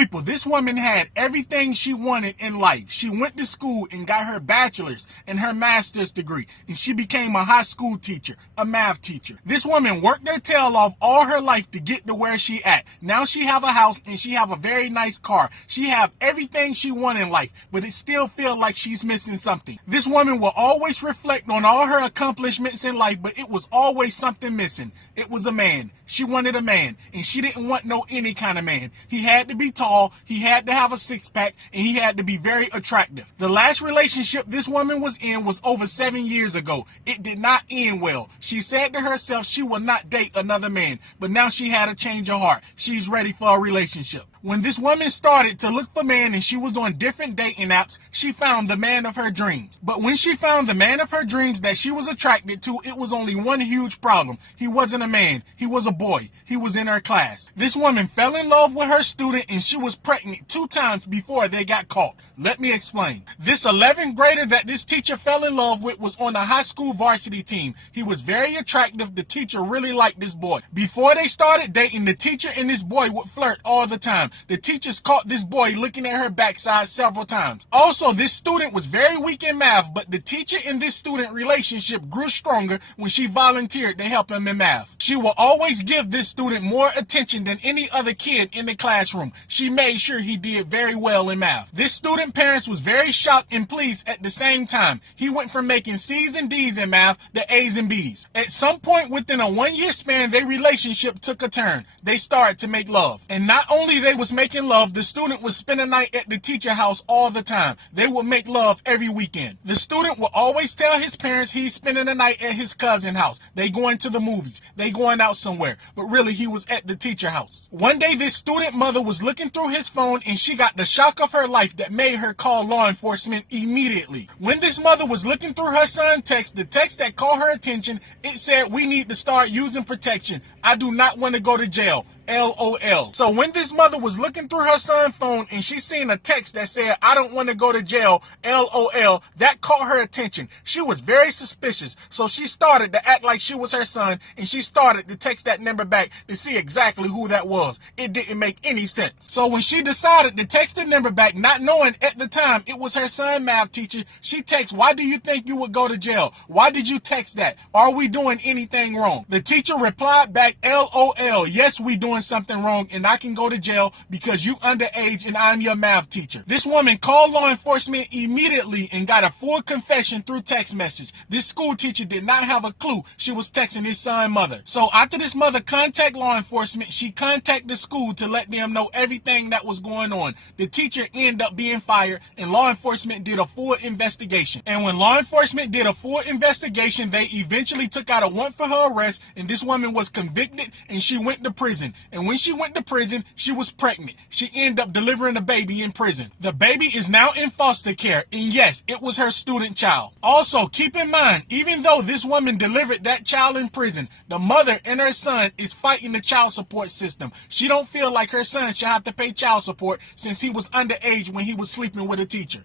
People, this woman had everything she wanted in life. She went to school and got her bachelor's and her master's degree, and she became a high school teacher, a math teacher. This woman worked her tail off all her life to get to where she at. Now she have a house and she have a very nice car. She have everything she want in life, but it still feel like she's missing something. This woman will always reflect on all her accomplishments in life, but it was always something missing. It was a man. She wanted a man, and she didn't want no any kind of man. He had to be tall, he had to have a six-pack, and he had to be very attractive. The last relationship this woman was in was over 7 years ago. It did not end well. She said to herself she will not date another man, but now she had a change of heart. She's ready for a relationship. When this woman started to look for men and she was on different dating apps, she found the man of her dreams. But when she found the man of her dreams that she was attracted to, it was only one huge problem. He wasn't a man. He was a boy. He was in her class. This woman fell in love with her student and she was pregnant 2 times before they got caught. Let me explain. This 11th grader that this teacher fell in love with was on the high school varsity team. He was very attractive. The teacher really liked this boy. Before they started dating, the teacher and this boy would flirt all the time. The teachers caught this boy looking at her backside several times. Also, this student was very weak in math, but the teacher and this student relationship grew stronger when she volunteered to help him in math. She will always give this student more attention than any other kid in the classroom. She made sure he did very well in math. This student parents was very shocked and pleased at the same time. He went from making C's and D's in math to A's and B's. At some point within a 1-year span, their relationship took a turn. They started to make love. And not only they was making love, the student would spend a night at the teacher house all the time. They would make love every weekend. The student would always tell his parents he's spending the night at his cousin's house. They going to the movies. They going out somewhere. But really, he was at the teacher house. One day, this student mother was looking through his phone and she got the shock of her life that made her call law enforcement immediately. When this mother was looking through her son's text, the text that caught her attention, it said, "We need to start using protection. I do not want to go to jail. LOL. So when this mother was looking through her son's phone and she seen a text that said, "I don't want to go to jail, LOL, that caught her attention. She was very suspicious. So she started to act like she was her son and she started to text that number back to see exactly who that was. It didn't make any sense. So when she decided to text the number back, not knowing at the time it was her son math teacher, she texts, "Why do you think you would go to jail? Why did you text that? Are we doing anything wrong?" The teacher replied back, "LOL, yes, we doing something wrong and I can go to jail because you underage and I'm your math teacher." This woman called law enforcement immediately and got a full confession through text message. This school teacher did not have a clue she was texting his son's mother. So after this mother contacted law enforcement, she contacted the school to let them know everything that was going on. The teacher ended up being fired and law enforcement did a full investigation. And when law enforcement did a full investigation, they eventually took out a warrant for her arrest and this woman was convicted and she went to prison. And when she went to prison, she was pregnant. She ended up delivering a baby in prison. The baby is now in foster care. And yes, it was her student child. Also, keep in mind, even though this woman delivered that child in prison, the mother and her son is fighting the child support system. She don't feel like her son should have to pay child support since he was underage when he was sleeping with a teacher.